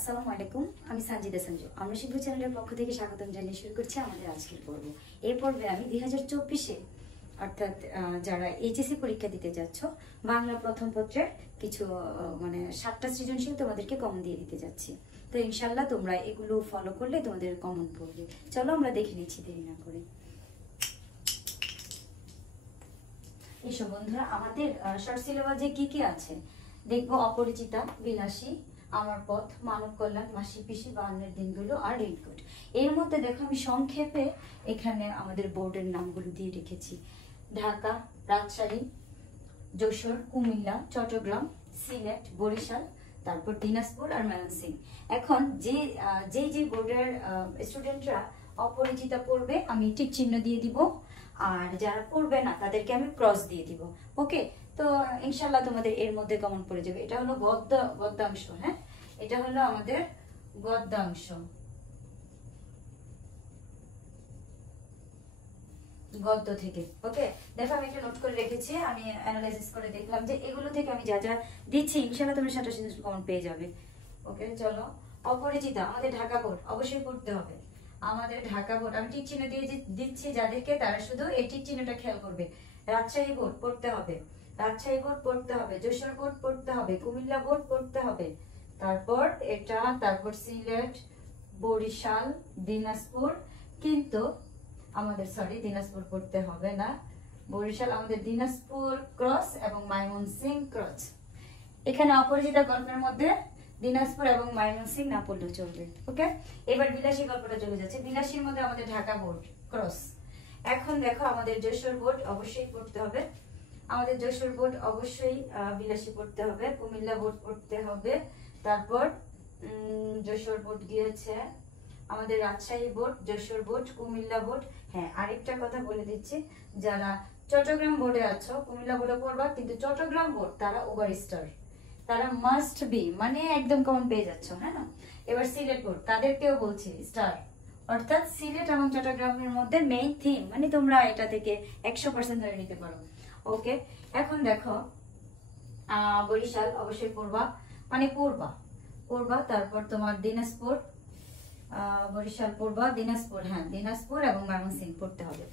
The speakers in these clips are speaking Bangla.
আসসালামু আলাইকুম, আমি সানজিদা সঞ্জু। আমরা শিখব চ্যানেলের পক্ষ থেকে স্বাগতম জানিয়ে শুরু করছি আমাদের আজকের পর্ব। এই পর্বে আমি 2024-এ অর্থাৎ যারা এইচএসসি পরীক্ষা দিতে যাচ্ছ, বাংলা প্রথম পত্রের কিছু 7টা সৃজনশীল তোমাদেরকে কমন দিয়ে দিতে যাচ্ছি। তো ইনশাল্লাহ তোমরা এগুলো ফলো করলে তোমাদের কমন পড়বে। চলো আমরা দেখে নিচ্ছি দেরি না করে। এসব বন্ধুরা, আমাদের শর্ট সিলেবাসে কি কি আছে দেখবো। অপরিচিতা, বিলাসী, আমার পথ, মানব কল্যাণ, মাসি পিসি, বায়ান্নের দিনগুলো আর রেইনকোট। এর মধ্যে দেখো আমি সংক্ষেপে এখানে আমাদের বোর্ডের নামগুলো দিয়ে রেখেছি। ঢাকা, রাজশাহী, যশোর, কুমিল্লা, চট্টগ্রাম, সিলেট, বরিশাল, তারপর দিনাজপুর আর ময়মনসিংহ। এখন যে বোর্ডের স্টুডেন্টরা অপরিচিতা পড়বে আমি টিক চিহ্ন দিয়ে দিব, আর যারা পড়বে না তাদেরকে আমি ক্রস দিয়ে দিব। ওকে, তো ইনশাল্লাহ তোমাদের এর মধ্যে কমন পড়ে যাবে। এটা হলো গদ্যাংশ। হ্যাঁ, এটা হলো আমাদের গদ্যাংশ। গদ্য থেকে। ওকে, দেখো আমি একটা নোট করে রেখেছি, আমি অ্যানালাইসিস করে দেখলাম যে এগুলো থেকে আমি যা যা দিচ্ছি ইনশাল্লাহ তুমি 7টা কমন পেয়ে যাবে। ওকে, চলো। অপরিচিতা আমাদের ঢাকা বোর্ড, অবশ্যই পড়তে হবে। আমাদের ঢাকা বোর্ড আমি টিক চিহ্ন দিয়ে দিচ্ছি যাদেরকে, তারা শুধু এই টিক চিহ্নটা খেয়াল করবে। রাজশাহী বোর্ড পড়তে হবে, রাজশাহী বোর্ড পড়তে হবে, যশোর বোর্ড পড়তে হবে, কুমিল্লা বোর্ড পড়তে হবে, তারপর এটা, তারপর সিলেট, বরিশাল, দিনাজপুর। কিন্তু আমাদের দিনাজপুর পড়তে হবে না, বরিশাল আমাদের দিনাজপুর ক্রস এবং ময়মনসিংহ ক্রস। এখানে অপরিচিতা গল্পের মধ্যে দিনাজপুর এবং ময়মনসিংহ না পড়লেও চলবে। ওকে, এবার বিলাসী গল্পটা চলে যাচ্ছে। বিলাসীর মধ্যে আমাদের ঢাকা বোর্ড ক্রস। এখন দেখো আমাদের যশোর বোর্ড অবশ্যই পড়তে হবে, আমাদের যশোর বোর্ড অবশ্যই বিলাসী পড়তে হবে, কুমিল্লা বোর্ড পড়তে হবে, তারপর যশোর বোর্ড গিয়েছে আমাদের Rajshahi board, Jessore board, Comilla board. হ্যাঁ, আরেকটা কথা বলে দিচ্ছি, যারা চট্টগ্রাম বোর্ডে আছো কুমিল্লা বোর্ডে পড়বা, কিন্তু চট্টগ্রাম বোর্ড তারা ওভার স্টার, তারা মাস্ট বি, মানে একদম কমন পেয়ে যাচ্ছ। হ্যাঁ না, এবার সিলেট বোর্ড তাদেরকেও বলছি স্টার, অর্থাৎ সিলেট এবং চট্টগ্রামের মধ্যে মেইন থিম, মানে তোমরা এটা থেকে 100% ধরে নিতে পারো। ওকে, এখন দেখো বরিশাল অবশ্যই পড়বা, মানে পড়বা, তারপর তোমার দিনাজপুর, বরিশাল পড়বা, দিনাজপুর, হ্যাঁ দিনাজপুর এবং ময়মনসিংহ পড়তে হবে।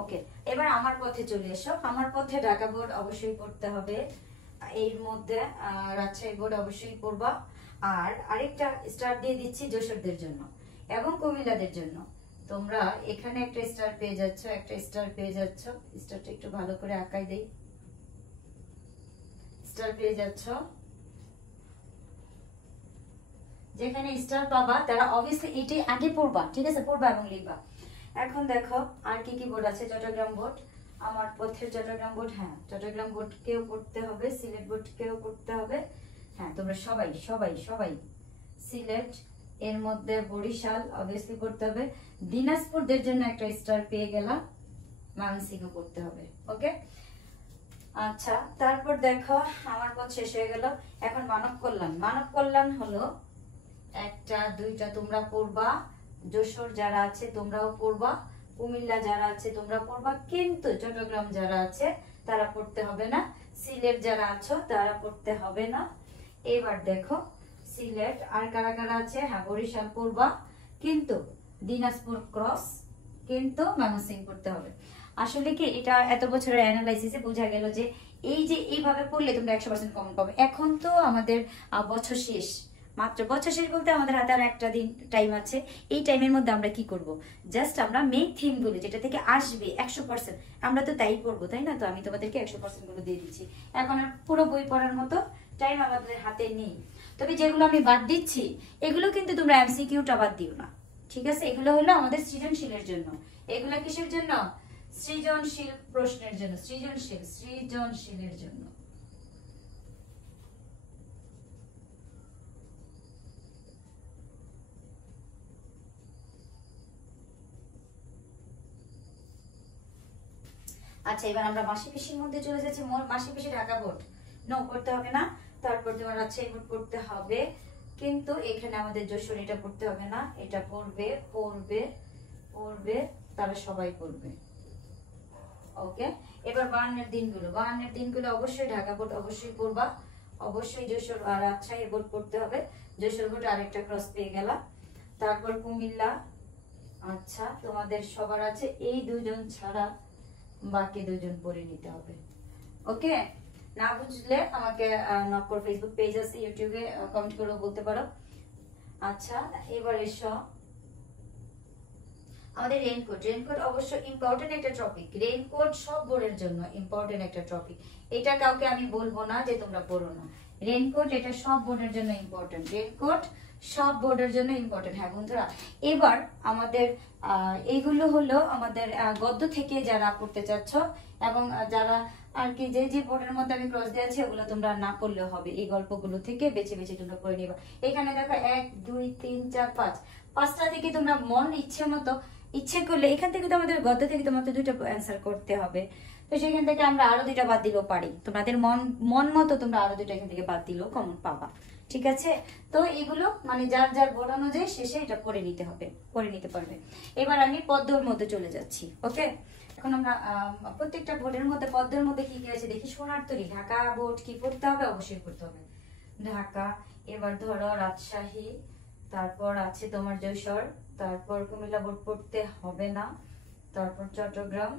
ওকে, এবার আমার পথে চলে এসো। আমার পথে ঢাকা বোর্ড অবশ্যই পড়তে হবে, এর মধ্যে রাজশাহী বোর্ড অবশ্যই পড়বা, আর আরেকটা স্টার দিয়ে দিচ্ছি যশোরদের জন্য এবং কুমিল্লাদের জন্য। তোমরা এখানে একটা স্টার পেয়ে যাচ্ছ, একটা স্টার পেয়ে যাচ্ছ, স্টারটা একটু ভালো করে আঁকাই দেই, স্টার পেয়ে যাচ্ছ। যেখানে স্টার পাবা তারা অবভিয়াসলি এটাই আগে পড়বা, ঠিক আছে, পড়বা এবং লিখবা। এখন দেখো আর কি কি বোর্ড আছে। চট্টগ্রাম বোর্ড, আমার পথের চট্টগ্রাম বোর্ড, হ্যাঁ চট্টগ্রাম বোর্ড কেও পড়তে হবে, সিলেট বোর্ড কেও পড়তে হবে। হ্যাঁ, তোমরা সবাই সবাই সবাই সিলেট, এর মধ্যে বরিশাল অবভিয়াসলি পড়তে হবে, দিনাজপুরদের জন্য একটা স্টার পেয়ে গেলাম, ময়মনসিংহ পড়তে হবে। ওকে, আচ্ছা, তারপর দেখো আমার পথ শেষ হয়ে গেল। এখন মানব কল্যাণ। মানব কল্যাণ হলো একটা দুইটা তোমরা পড়বা, যশোর যারা আছে তোমরাও পড়বা, কুমিল্লা যারা আছে তোমরা পড়বা, কিন্তু চট্টগ্রাম যারা আছে তারা পড়তে হবে না, সিলেট যারা আছো তারা পড়তে হবে না। এবার দেখো সিলেট আর কারা কারা আছে, হ্যাঁ বরিশাল পড়বা, কিন্তু দিনাজপুর ক্রস, কিন্তু ময়মনসিংহ পড়তে হবে। আসলে কি, এটা এত বছরের অ্যানালাইসিসে বোঝা গেল যে এই যে এইভাবে পড়লে তোমরা 100% কমন পাবে। এখন তো আমাদের বছর শেষ, মাত্র বছর শেষ বলতে আমাদের হাতে আর একটা দিন টাইম আছে। এই টাইমের মধ্যে আমরা কি করব, জাস্ট আমরা মেইন থিম গুলো যেটা থেকে আসবে 100% আমরা তো তাই পড়বো, তাই না? তো আমি তোমাদেরকে 100% গুলো দিয়ে দিচ্ছি। এখন আর পুরো বই পড়ার মতো টাইম আমাদের হাতে নেই। তবে যেগুলো আমি বাদ দিচ্ছি এগুলো কিন্তু তোমরা এমসিকিউটা বাদ দিও না, ঠিক আছে? এগুলো হলো আমাদের সৃজনশীলের জন্য। এগুলো কিসের জন্য? সৃজনশীল প্রশ্নের জন্য, সৃজনশীলের জন্য। আচ্ছা, এবার আমরা মাসি পিসির মধ্যে চলে যাচ্ছি। মাসি পিসি ঢাকা বোর্ড নো পড়তে হবে না, তারপর তোমার রাজশাহী বোর্ড পড়তে হবে, কিন্তু এখানে আমাদের যশোর এটা পড়তে হবে না, এটা পড়বে পড়বে পড়বে, তারা সবাই পড়বে। ওকে, এবার বায়ান্নের দিনগুলো অবশ্যই ঢাকা বোর্ড অবশ্যই পড়বা, অবশ্যই যশোর আর রাজশাহী বোর্ড পড়তে হবে। যশোর বোর্ড আরেকটা ক্রস পেয়ে গেলা। তারপর কুমিল্লা, আচ্ছা তোমাদের সবার আছে, এই দুজন ছাড়া বাকি দুজন পড়ে নিতে হবে। ওকে, না বুঝলে আমাকে নকর ফেসবুক পেজ আছে, ইউটিউবে কমেন্ট করে বলতে পারো। আচ্ছা এবার এসো আমাদের রেইনকোট। রেইনকোট অবশ্য ইম্পর্টেন্ট একটা টপিক। রেইনকোট সব বোর্ডের জন্য ইম্পর্টেন্ট একটা টপিক। এটা কাউকে আমি বলবো না যে তোমরা পড়ো না। রেইনকোট এটা সব বোর্ডের জন্য ইম্পর্টেন্ট। রেইনকোট সব বোর্ডের জন্য ইম্পর্টেন্ট। হ্যাঁ বন্ধুরা, এবার আমাদের এইগুলো হলো আমাদের গদ্য থেকে যারা পড়তে চাচ্ছ এবং যারা আর কি যে যে বোর্ডের মধ্যে আমি ক্রস দিয়েছি ওগুলো তোমরা না করলেও হবে। এই গল্পগুলো থেকে বেছে বেছে তোমরা পড়ে নিবা। এখানে দেখো 1 2 3 4 5, পাঁচটা থেকে তোমরা মন ইচ্ছে মতো ইচ্ছে করলে এখান থেকে তো আমাদের গদ্য থেকে তোমাদের দুটো অ্যান্সার করতে হবে। তো সেখান থেকে আমরা আরো দুইটা বাদ দিলেও পারি। তোমাদের মন মতো তোমরা আরো দুটো এখান থেকে বাদ দিলেও কমন পাবা। ঠিক আছে, তো এগুলো মানে যার যার বোর্ড অনুযায়ী শেষে এটা করে নিতে হবে, করে নিতে পারবে। এবার আমি পদ্মর মধ্যে চলে যাচ্ছি। ওকে, এখন আমরা প্রত্যেকটা বোর্ডের মধ্যে পদ্মের মধ্যে কি কি আছে দেখি। সোনার তরী, ঢাকা বোর্ড কি পড়তে হবে? অবশ্যই পড়তে হবে ঢাকা। এবার ধরো রাজশাহী, তারপর আছে তোমার যশোর, তারপর কুমিল্লা বোর্ড পড়তে হবে না, তারপর চট্টগ্রাম।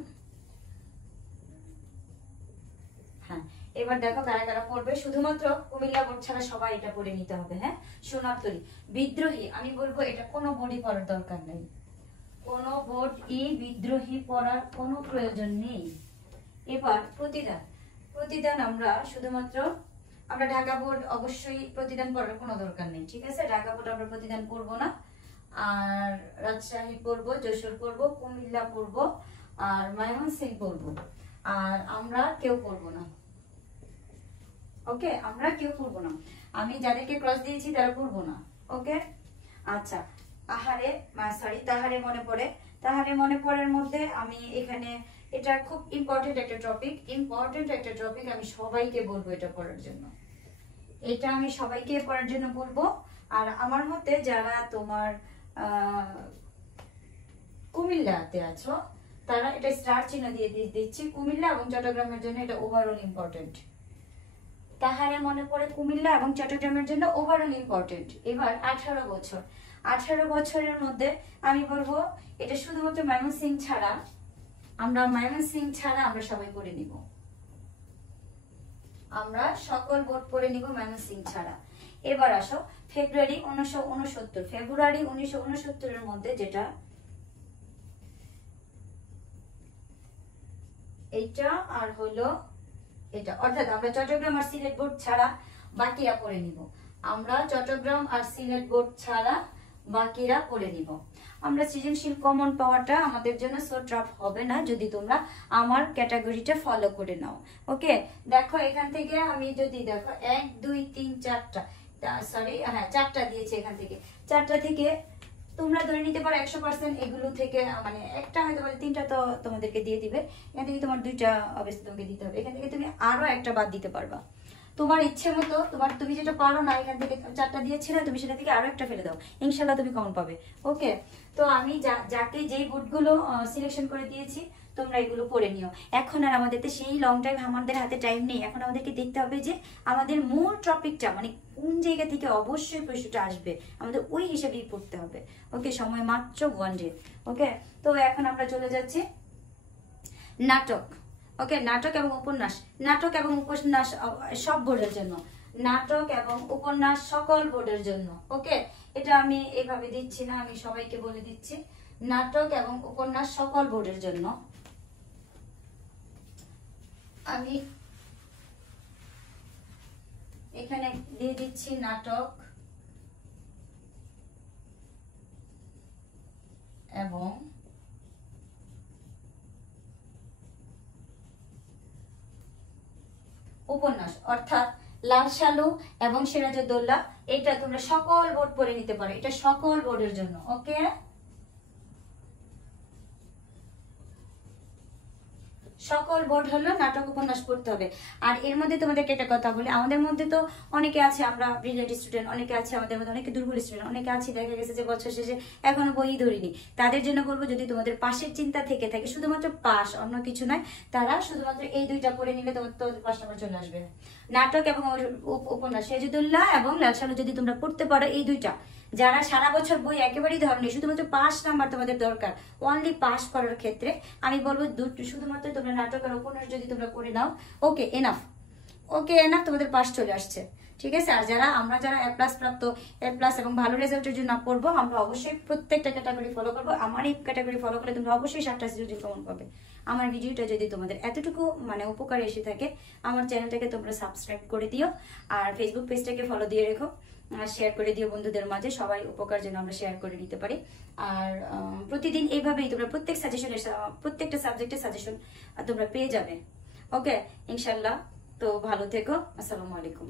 হ্যাঁ, এবার দেখো কারা কারা পড়বে। শুধুমাত্র কুমিল্লা বোর্ড ছাড়া সবাই এটা পড়ে নিতে হবে। হ্যাঁ, সোনার তরী। বিদ্রোহী আমি বলবো এটা কোনো বোর্ডই পড়ার দরকার নেই, কোনো বোর্ড বিদ্রোহী পড়ার কোনো প্রয়োজন নেই। এবার প্রতিদান। প্রতিদান আমরা শুধুমাত্র আমরা ঢাকা বোর্ড অবশ্যই প্রতিদান পড়ার কোনো দরকার নেই। ঠিক আছে, ঢাকা বোর্ড আমরা প্রতিদান পড়বো না। আর রাজশাহী পড়বো, যশোর পড়বো, কুমিল্লা পড়বো, আর ময়মনসিংহ পড়বো। আর আমরা কেউ পড়বো না। ওকে, আমরা কেউ পড়বো না। আমি যাদেরকে ক্রস দিয়েছি তারা পড়বো না। ওকে, আচ্ছা তাহারে মনে পড়ে। তাহারে মনে পড়ার মধ্যে আমি এখানে এটা খুব ইম্পর্টেন্ট একটা টপিক। আমি সবাইকে বলবো এটা পড়ার জন্য। এটা আমি সবাইকে পড়ার জন্য বলবো। আর আমার মতে যারা তোমার কুমিল্লাতে আছো তারা এটা স্টার চিহ্ন দিয়ে দিচ্ছি। কুমিল্লা এবং চট্টগ্রামের জন্য এটা ওভারঅল ইম্পর্টেন্ট। তাহারে মনে পড়ে কুমিল্লা এবং চট্টগ্রামের জন্য ওভারঅল ইম্পর্টেন্ট। এবার 18 বছর। 18 বছরের মধ্যে আমি বলবো এটা শুধুমাত্র ময়মনসিংহ ছাড়া আমরা সবাই পড়ে নিব। আমরা সকল বোর্ড পড়ে নিব ময়মনসিংহ ছাড়া। এবার আসো ফেব্রুয়ারি 1969। ফেব্রুয়ারি 1969 এর মধ্যে যেটা এইটা আর হলো এটা, অর্থাৎ আমরা চট্টগ্রাম আর সিলেট বোর্ড ছাড়া বাকিরা পড়ে নিব। আমরা চট্টগ্রাম আর সিলেট বোর্ড ছাড়া বাকিরা পড়ে নিব। আমরা সৃজনশীল কমন পাওয়াটা আমাদের জন্য সো টাফ হবে না যদি তোমরা আমার ক্যাটাগরিটা ফলো করে নাও। ওকে, দেখো এখান থেকে আমি যদি দেখো 1 2 3 4টা, সরি হ্যাঁ 4টা দিয়েছি। এখান থেকে 4টা থেকে তোমরা ধরে নিতে পারো 100% এগুলো থেকে মানে একটা হয়তো 3টা তো তোমাদেরকে দিয়ে দিবে। এখান থেকে তোমার 2টা অবশ্যই তোমাকে দিতে হবে। এখান থেকে তুমি আরো একটা বাদ দিতে পারবা তোমার ইচ্ছে মতো। তুমি যেটা পারো না এখান থেকে 4টা দিয়েছিলে তুমি সেটা থেকে আরো একটা ফেলে দাও, ইনশাআল্লাহ তুমি কমন পাবে। ওকে, তো আমি যাকে যেই বোর্ডগুলো সিলেকশন করে দিয়েছি তোমরা এগুলো পড়ে নিও। এখন আর আমাদের তো সেই লং টাইম আমাদের হাতে টাইম নেই। এখন আমাদেরকে দেখতে হবে যে আমাদের মূল টপিকটা মানে কোন জায়গা থেকে অবশ্যই প্রশ্নটা আসবে আমাদের ওই হিসেবেই পড়তে হবে। ওকে, সময় মাত্র 1 ডে। ওকে, তো এখন আমরা চলে যাচ্ছি নাটক। ওকে, নাটক এবং উপন্যাস। নাটক এবং উপন্যাস সব বোর্ডের জন্য, নাটক এবং উপন্যাস সকল বোর্ডের জন্য। ওকে, এটা আমি এভাবে দিচ্ছি না, আমি সবাইকে বলে দিচ্ছি নাটক এবং উপন্যাস সকল বোর্ডের জন্য। আমি এখানে দিয়ে দিচ্ছি নাটক এবং উপন্যাস, অর্থাৎ লাল সালু এবং সিরাজউদ্দৌলা। এটা তোমরা সকল বোর্ড পড়ে নিতে পারো, এটা সকল বোর্ডের জন্য। ওকে, সকল বোর্ড হলো নাটক উপন্যাস পড়তে হবে। আর এর মধ্যে তোমাদেরকে একটা কথা বলি, আমাদের মধ্যে তো অনেকে আছে আমরা ব্রিলিয়েন্ট স্টুডেন্ট, অনেকে আছে আমাদের মধ্যে অনেকে দুর্বল স্টুডেন্ট, অনেকে আছে দেখা গেছে যে বছর শেষে এখনো বই ধরিনি। তাদের জন্য বলবো, যদি তোমাদের পাশের চিন্তা থেকে থাকে, শুধুমাত্র পাস, অন্য কিছু নয়, তারা শুধুমাত্র এই দুইটা পড়ে নিলে তোমাদের পাস নাম্বার চলে আসবে। নাটক এবং উপন্যাস সেজুদুল্লাহ এবং লাল সালু যদি তোমরা পড়তে পারো, এই দুইটা, যারা সারা বছর বই একেবারেই ধরেনি, শুধুমাত্র পাস নাম্বার তোমাদের দরকার অনলি পাস করার ক্ষেত্রে, আমি বলবো শুধুমাত্র তোমরা নাটক আর উপন্যাস যদি তোমরা করে নাও, ওকে এনাফ, তোমাদের পাস চলে আসছে, ঠিক আছে। আর আমরা যারা এ প্লাস প্রাপ্ত, এ প্লাস এবং ভালো রেজাল্টের জন্য পড়বো, আমরা অবশ্যই প্রত্যেকটা ক্যাটাগরি ফলো করবো। আমার এই ক্যাটাগরি ফলো করলে তোমরা অবশ্যই 7টা সিরিজ কমন পাবে। আমার ভিডিওটা যদি তোমাদের এতটুকু মানে উপকারে এসে থাকে, আমার চ্যানেলটাকে তোমরা সাবস্ক্রাইব করে দিও, আর ফেসবুক পেজটাকে ফলো দিয়ে রেখো, আর শেয়ার করে দিও বন্ধুদের মাঝে, সবাই উপকার যেন আমরা শেয়ার করে নিতে পারি। আর প্রতিদিন এইভাবেই তোমরা প্রত্যেকটা সাবজেক্টের সাজেশন তোমরা পেয়ে যাবে। ওকে, ইনশাল্লাহ। তো ভালো থেকো, আসসালামু আলাইকুম।